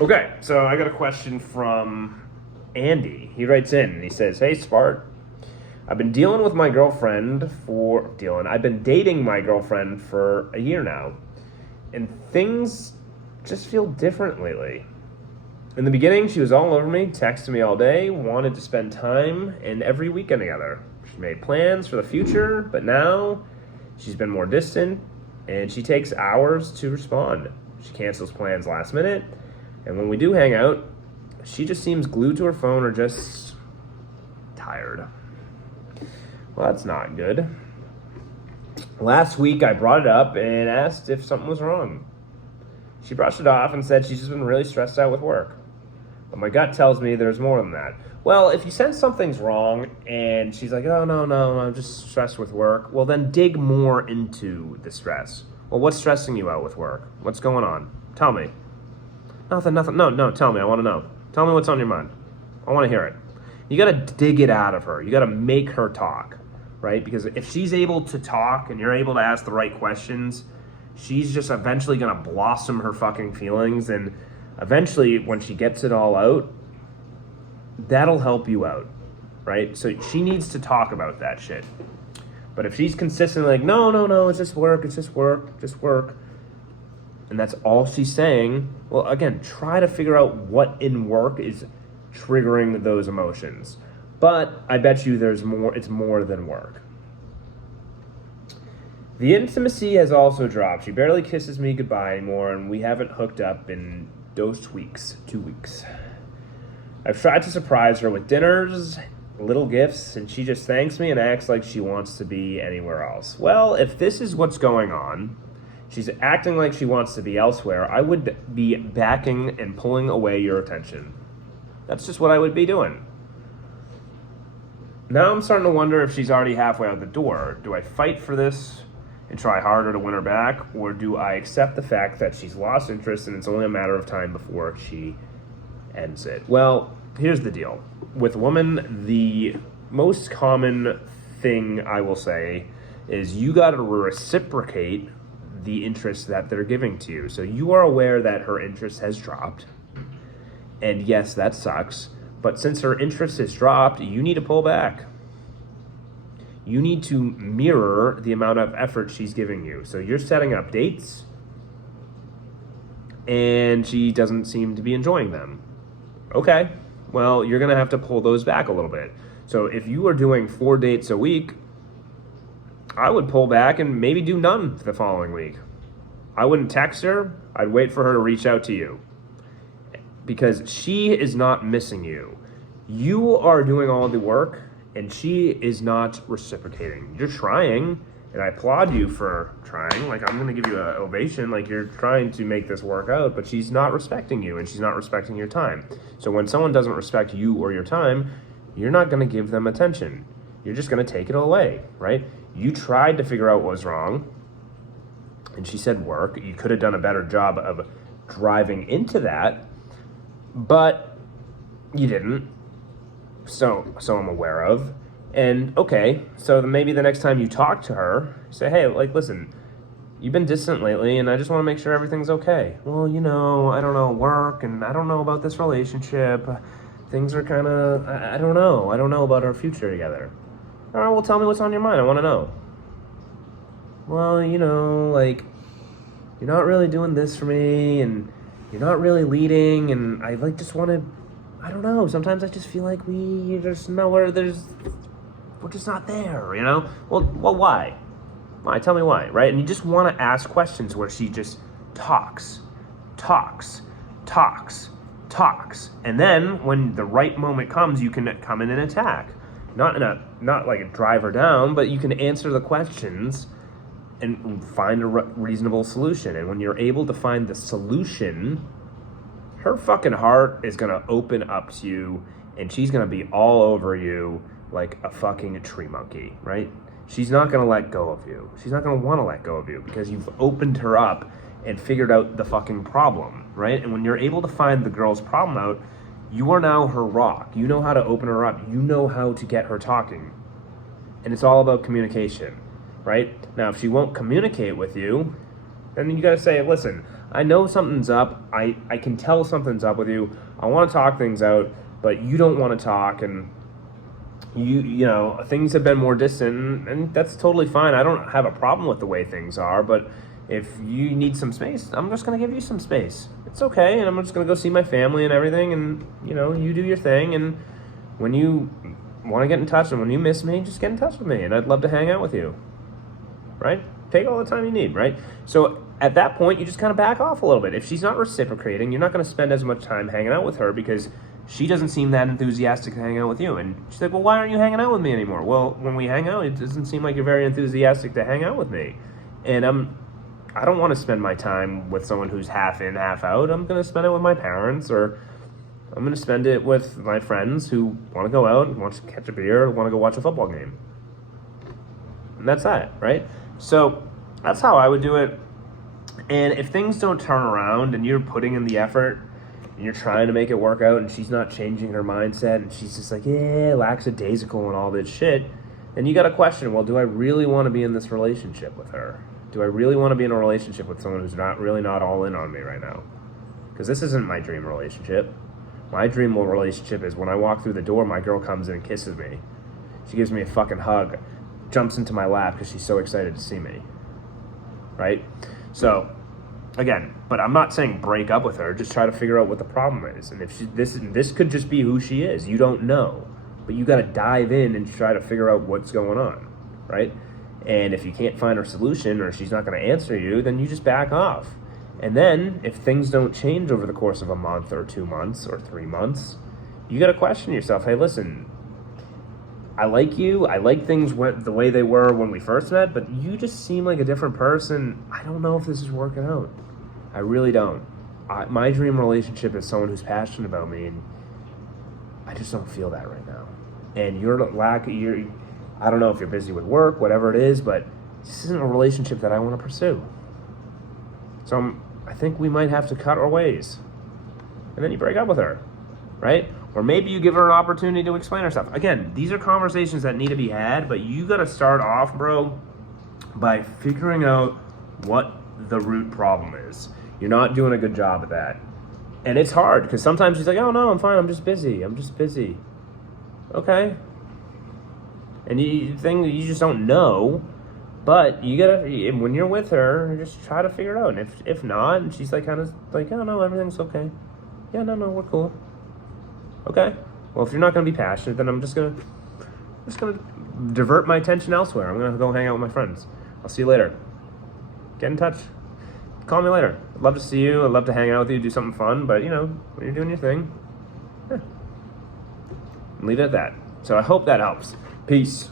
Okay, so I got a question from Andy. He writes in and he says, "Hey Spart, I've been dealing with my girlfriend for dealing. I've been dating my girlfriend for a year now, and things just feel different lately. In the beginning, she was all over me, texted me all day, wanted to spend time and every weekend together. She made plans for the future, but now she's been more distant and she takes hours to respond. She cancels plans last minute, and when we do hang out, she just seems glued to her phone or just tired. Well, that's not good. Last week, I brought it up and asked if something was wrong. She brushed it off and said she's just been really stressed out with work. But my gut tells me there's more than that. Well, if you sense something's wrong and she's like, oh, no, I'm just stressed with work, well, then dig more into the stress. Well, what's stressing you out with work? What's going on? Tell me. Nothing. No, tell me. I want to know. Tell me what's on your mind. I want to hear it. You got to dig it out of her. You got to make her talk, right? Because if she's able to talk and you're able to ask the right questions, she's just eventually going to blossom her fucking feelings. And eventually, when she gets it all out, that'll help you out, right? So she needs to talk about that shit. But if she's consistently like, no, it's just work, and that's all she's saying, well, again, try to figure out what in work is triggering those emotions. But I bet you there's more, it's more than work. The intimacy has also dropped. She barely kisses me goodbye anymore, and we haven't hooked up in 2 weeks. I've tried to surprise her with dinners, little gifts, and she just thanks me and acts like she wants to be anywhere else. Well, if this is what's going on, she's acting like she wants to be elsewhere, I would be backing and pulling away your attention. That's just what I would be doing. Now I'm starting to wonder if she's already halfway out the door. Do I fight for this and try harder to win her back, or do I accept the fact that she's lost interest and it's only a matter of time before she ends it? Well, here's the deal. With women, the most common thing I will say is you got to reciprocate the interest that they're giving to you. So you are aware that her interest has dropped. And yes, that sucks. But since her interest has dropped, you need to pull back. You need to mirror the amount of effort she's giving you. So you're setting up dates, and she doesn't seem to be enjoying them. Okay, well, you're going to have to pull those back a little bit. So if you are doing 4 dates a week, I would pull back and maybe do none the following week. I wouldn't text her. I'd wait for her to reach out to you, because she is not missing you. You are doing all the work, and she is not reciprocating. You're trying, and I applaud you for trying. Like, I'm going to give you an ovation. Like, you're trying to make this work out, but she's not respecting you, and she's not respecting your time. So when someone doesn't respect you or your time, you're not going to give them attention. You're just going to take it away, right? You tried to figure out what was wrong, and she said work. You could have done a better job of driving into that, but you didn't. So I'm aware of. And okay, so maybe the next time you talk to her, say, hey, like, listen, you've been distant lately, and I just want to make sure everything's okay. Well, I don't know, work, and I don't know about this relationship. Things are kind of, I don't know. I don't know about our future together. All right, well, tell me what's on your mind. I want to know. Well, like, you're not really doing this for me, and you're not really leading, and I just want to, I don't know, sometimes I just feel like we're just not there, Well, why? Why? Tell me why, right? And you just want to ask questions where she just talks. And then when the right moment comes, you can come in and attack. Not like a drive her down, but you can answer the questions and find a reasonable solution. And when you're able to find the solution, her fucking heart is going to open up to you, and she's going to be all over you like a fucking tree monkey, right? She's not going to let go of you. She's not going to want to let go of you because you've opened her up and figured out the fucking problem, right? And when you're able to find the girl's problem out, you are now her rock. You know how to open her up. You know how to get her talking. And it's all about communication, right? Now, if she won't communicate with you, And then you got to say, listen, I know something's up. I can tell something's up with you. I want to talk things out, but you don't want to talk, and you know, things have been more distant, and that's totally fine. I don't have a problem with the way things are, but if you need some space, I'm just going to give you some space. It's okay, and I'm just going to go see my family and everything, and, you know, you do your thing, and when you want to get in touch and when you miss me, just get in touch with me, and I'd love to hang out with you, right? Take all the time you need, right? So at that point, you just kind of back off a little bit. If she's not reciprocating, you're not going to spend as much time hanging out with her because she doesn't seem that enthusiastic to hang out with you. And she's like, well, why aren't you hanging out with me anymore? Well, when we hang out, it doesn't seem like you're very enthusiastic to hang out with me. And I don't want to spend my time with someone who's half in, half out. I'm going to spend it with my parents, or I'm going to spend it with my friends who want to go out, want to catch a beer, want to go watch a football game. And that's that, right? So that's how I would do it. And if things don't turn around and you're putting in the effort and you're trying to make it work out and she's not changing her mindset and she's just like, yeah, lackadaisical and all this shit, then you got to question, well, do I really want to be in this relationship with her? Do I really want to be in a relationship with someone who's not all in on me right now? Because this isn't my dream relationship. My dream relationship is when I walk through the door, my girl comes in and kisses me. She gives me a fucking hug, jumps into my lap because she's so excited to see me. Right? So, again, but I'm not saying break up with her. Just try to figure out what the problem is. And if this could just be who she is. You don't know. But you got to dive in and try to figure out what's going on. Right? And if you can't find her solution or she's not going to answer you, then you just back off. And then if things don't change over the course of a month or 2 months or 3 months, you got to question yourself. Hey, listen, I like you. I like things the way they were when we first met, but you just seem like a different person. I don't know if this is working out. I really don't. My dream relationship is someone who's passionate about me, and I just don't feel that right now. And I don't know if you're busy with work, whatever it is, but this isn't a relationship that I want to pursue. So I think we might have to cut our ways. And then you break up with her, right? Or maybe you give her an opportunity to explain herself. Again, these are conversations that need to be had, but you got to start off, bro, by figuring out what the root problem is. You're not doing a good job at that. And it's hard because sometimes she's like, oh, no, I'm fine. I'm just busy. Okay. And you just don't know. But you got to, when you're with her, just try to figure it out. And if not, and she's like kind of like, oh, no, everything's okay. Yeah, no, we're cool. Okay. Well, if you're not going to be passionate, then I'm just gonna divert my attention elsewhere. I'm gonna go hang out with my friends. I'll see you later. Get in touch. Call me later. I'd love to see you. I'd love to hang out with you, do something fun. But you know, when you're doing your thing, leave it at that. So I hope that helps. Peace.